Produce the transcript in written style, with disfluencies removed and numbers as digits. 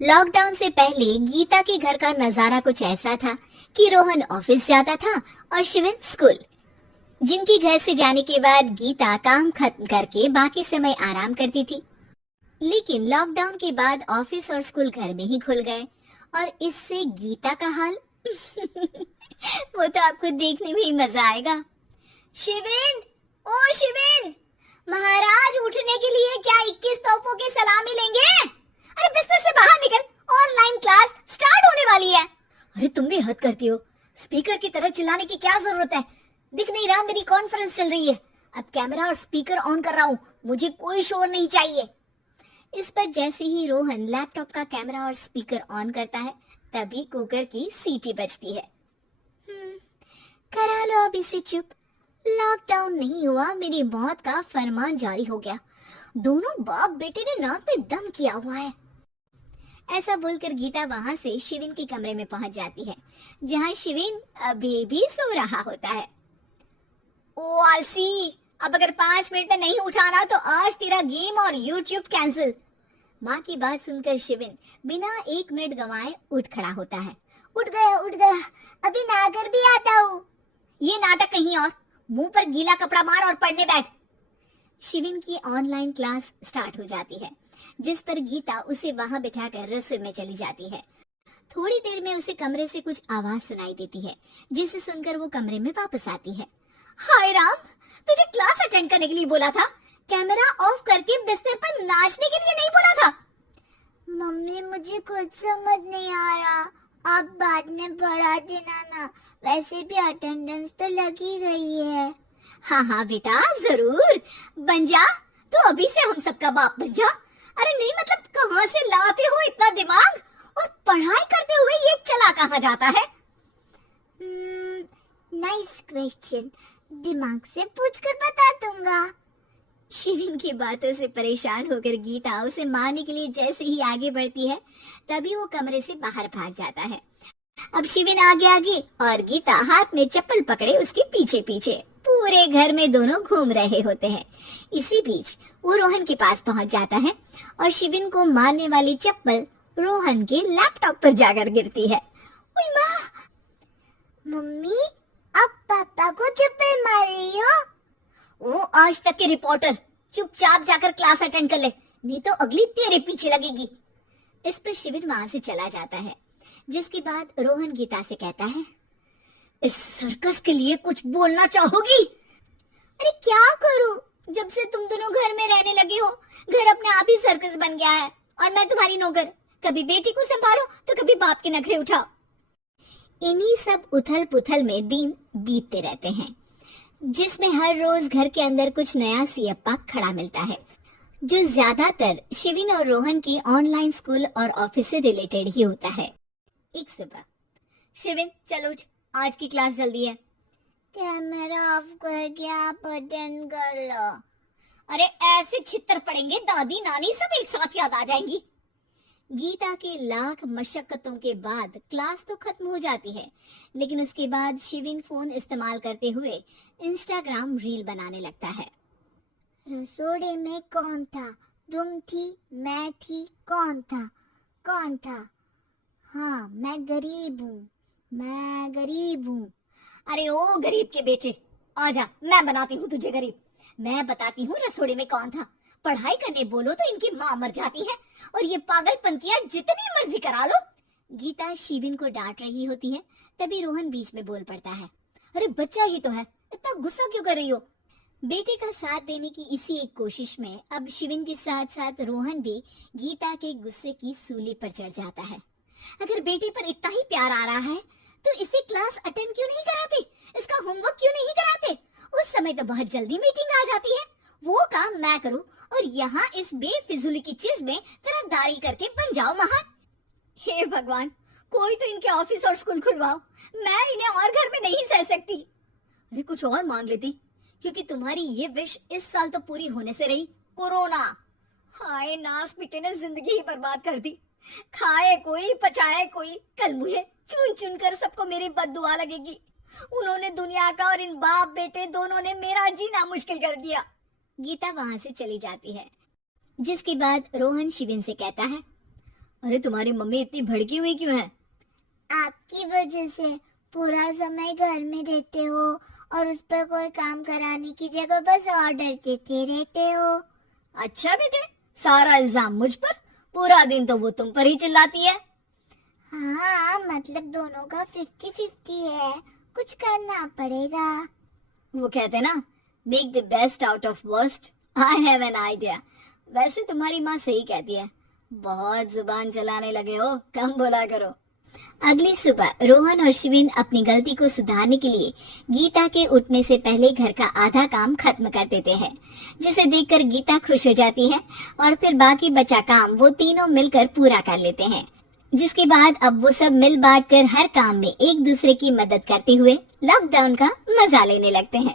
Lockdown से पहले गीता के घर का नजारा कुछ ऐसा था कि रोहन ऑफिस जाता था और शिवन स्कूल। जिनके घर से जाने के बाद गीता काम खत्म करके बाकी समय आराम करती थी। लेकिन लॉकडाउन के बाद ऑफिस और स्कूल घर में ही खुल गए और इससे गीता का हाल वो तो आपको देखने में ही मजा आएगा। शिवेन, ओ शिवेन, महाराज उठने के लिए क्या 21 तोपों की सलामी लेंगे? अरे बिस्तर से बाहर निकल, ऑनलाइन क्लास स्टार्ट होने वाली है। अरे तुम भी हद करती हो, स्पीकर की तरह चिल्लाने की क्या जरूरत है? दिख नहीं रहा मेरी कॉन्फ्रेंस चल रही है। अब कैमरा और स्पीकर ऑन कर रहा हूँ, मुझे कोई शोर नहीं चाहिए। इस पर जैसे ही रोहन लैपटॉप का कैमरा और स्पीकर ऑन करता है तभी कुकर की सीटी बजती है। करा लो अब इसे चुप। लॉकडाउन नहीं हुआ, मेरी मौत का फरमान जारी हो गया। दोनों बाप बेटे ने नाक में दम किया हुआ है। ऐसा बोलकर गीता वहां से शिविन के कमरे में पहुंच जाती है, जहां शिविन अभी भी सो रहा होता है। ओ आलसी, अब अगर 5 मिनट में नहीं उठाना तो आज तेरा गेम और यूट्यूब कैंसिल। माँ की बात सुनकर शिविन बिना 1 मिनट गंवाए उठ खड़ा होता है। उठ गया, अभी नहाकर भी आता हूँ। ये नाटक कहीं और, मुंह पर गीला कपड़ा मार और पढ़ने बैठ। शिविन की ऑनलाइन क्लास स्टार्ट हो जाती है, जिस पर गीता उसे वहां बिठाकर रसोई में चली जाती है। थोड़ी देर में उसे कमरे से कुछ आवाज सुनाई देती है, जिसे सुनकर वो कमरे में वापस आती है। हाय राम, तुझे क्लास अटेंड करने के लिए बोला था, कैमरा ऑफ करके बिस्तर पर नाचने के लिए नहीं बोला था। मम्मी मुझे कुछ समझ नहीं आ रहा, आप बाद में पढ़ा देना ना, वैसे भी अटेंडेंस तो लगी गई है। हाँ हाँ बेटा, जरूर बन जा, तो अभी से हम सबका बाप बन जा। अरे नहीं मतलब कहाँ से लाते हो इतना दिमाग, और पढ़ाई करते हुए ये चला कहाँ जाता है? नाइस क्वेश्चन, दिमाग से पूछकर बता दूंगा। शिविन की बातों से परेशान होकर गीता उसे मारने के लिए जैसे ही आगे बढ़ती है तभी वो कमरे से बाहर भाग जाता है। अब शिविन आगे आगे और गीता हाथ में चप्पल पकड़े उसके पीछे पीछे पूरे घर में दोनों घूम रहे होते हैं। इसी बीच वो रोहन के पास पहुंच जाता है और शिविन को मारने वाली चप्पल रोहन के लैपटॉप पर जाकर गिरती है। ओए माँ! मम्मी, आप पापा को चप्पल मार रही हो? वो आज तक के रिपोर्टर, चुपचाप जाकर क्लास अटेंड कर ले, नहीं तो अगली तेरे पीछे लगेगी। इस पर शिविन वहां से चला जाता है, जिसके बाद रोहन गीता से कहता है, इस सर्कस के लिए कुछ बोलना चाहोगी? अरे क्या करूं, जब से तुम दोनों घर में रहने लगे हो, घर अपने आप ही सर्कस बन गया है और मैं तुम्हारी नौकर। कभी बेटी को संभालो तो कभी बाप के नखरे उठाओ। इन्हीं सब उथल पुथल में दिन बीतते रहते हैं, जिसमें हर रोज घर के अंदर कुछ नया सियप्पा खड़ा मिलता है, जो ज्यादातर शिविन और रोहन की ऑनलाइन स्कूल और ऑफिस से रिलेटेड ही होता है। एक सुबह, शिविन चलो उठ, आज की क्लास जल्दी है। कैमरा ऑफ करके आप अटेंड कर लो। अरे ऐसे छितर पड़ेंगे, दादी नानी सब एक साथ याद आ जाएंगी। गीता के लाख मशक्कतों के बाद क्लास तो खत्म हो जाती है, लेकिन उसके बाद शिविन फोन इस्तेमाल करते हुए इंस्टाग्राम रील बनाने लगता है। रसोड़े में कौन था? तुम थी, मैं थी, कौन था? कौन था? हाँ, मैं गरीब हूँ। अरे ओ गरीब के बेटे, आजा, मैं बनाती हूँ तुझे गरीब। मैं बताती हूँ रसोड़े में कौन था। पढ़ाई करने बोलो तो इनकी माँ मर जाती है और ये पागलपंतियां जितनी मर्जी करा लो। गीता शिविन को डांट रही होती है, तभी रोहन बीच में बोल पड़ता है, अरे बच्चा ही तो है, इतना गुस्सा क्यों कर रही हो? बेटे का साथ देने की इसी एक कोशिश में अब शिविन के साथ साथ रोहन भी गीता के गुस्से की सूली पर चढ़ जाता है। अगर बेटे पर इतना ही प्यार आ रहा है तो इसे क्लास अटेंड क्यों नहीं कराते? इसका होमवर्क क्यों नहीं कराते? उस समय तो बहुत जल्दी मीटिंग आ जाती है, वो काम मैं करूं और यहाँ इस बेफिजूली की चीज में तरफदारी करके बन जाओ महान। हे भगवान, कोई तो इनके ऑफिस और स्कूल खुलवाओ, मैं इन्हें और घर में नहीं सह सकती। अरे कुछ और मांग लेती, क्योंकि तुम्हारी ये विश इस साल तो पूरी होने से रही, कोरोना। हाय नास बेटे ने जिंदगी ही बर्बाद कर दी। खाए कोई पचाए कोई, कल मुझे चुन चुन कर सबको मेरी बद्दुआ लगेगी। उन्होंने दुनिया का और इन बाप बेटे दोनों ने मेरा जीना मुश्किल कर दिया। गीता वहां से चली जाती है, जिसके बाद रोहन शिविन से कहता है, अरे तुम्हारी मम्मी इतनी भड़की हुई क्यों है? आपकी वजह से पूरा समय घर में रहते हो और उस पर कोई काम कराने की जगह बस ऑर्डर देते रहते हो। अच्छा बेटे, सारा इल्जाम मुझ पर? पूरा दिन तो वो तुम पर ही चिल्लाती है। हाँ, मतलब दोनों का 50-50 है, कुछ करना पड़ेगा। वो कहते ना, make the best out of worst. I have an idea. वैसे तुम्हारी माँ सही कहती है, बहुत जुबान चलाने लगे हो, कम बोला करो। अगली सुबह रोहन और शिविन अपनी गलती को सुधारने के लिए गीता के उठने से पहले घर का आधा काम खत्म कर देते हैं, जिसे देखकर गीता खुश हो जाती है और फिर बाकी बचा काम वो तीनों मिलकर पूरा कर लेते हैं। जिसके बाद अब वो सब मिल बांट कर हर काम में एक दूसरे की मदद करते हुए लॉकडाउन का मजा लेने लगते हैं।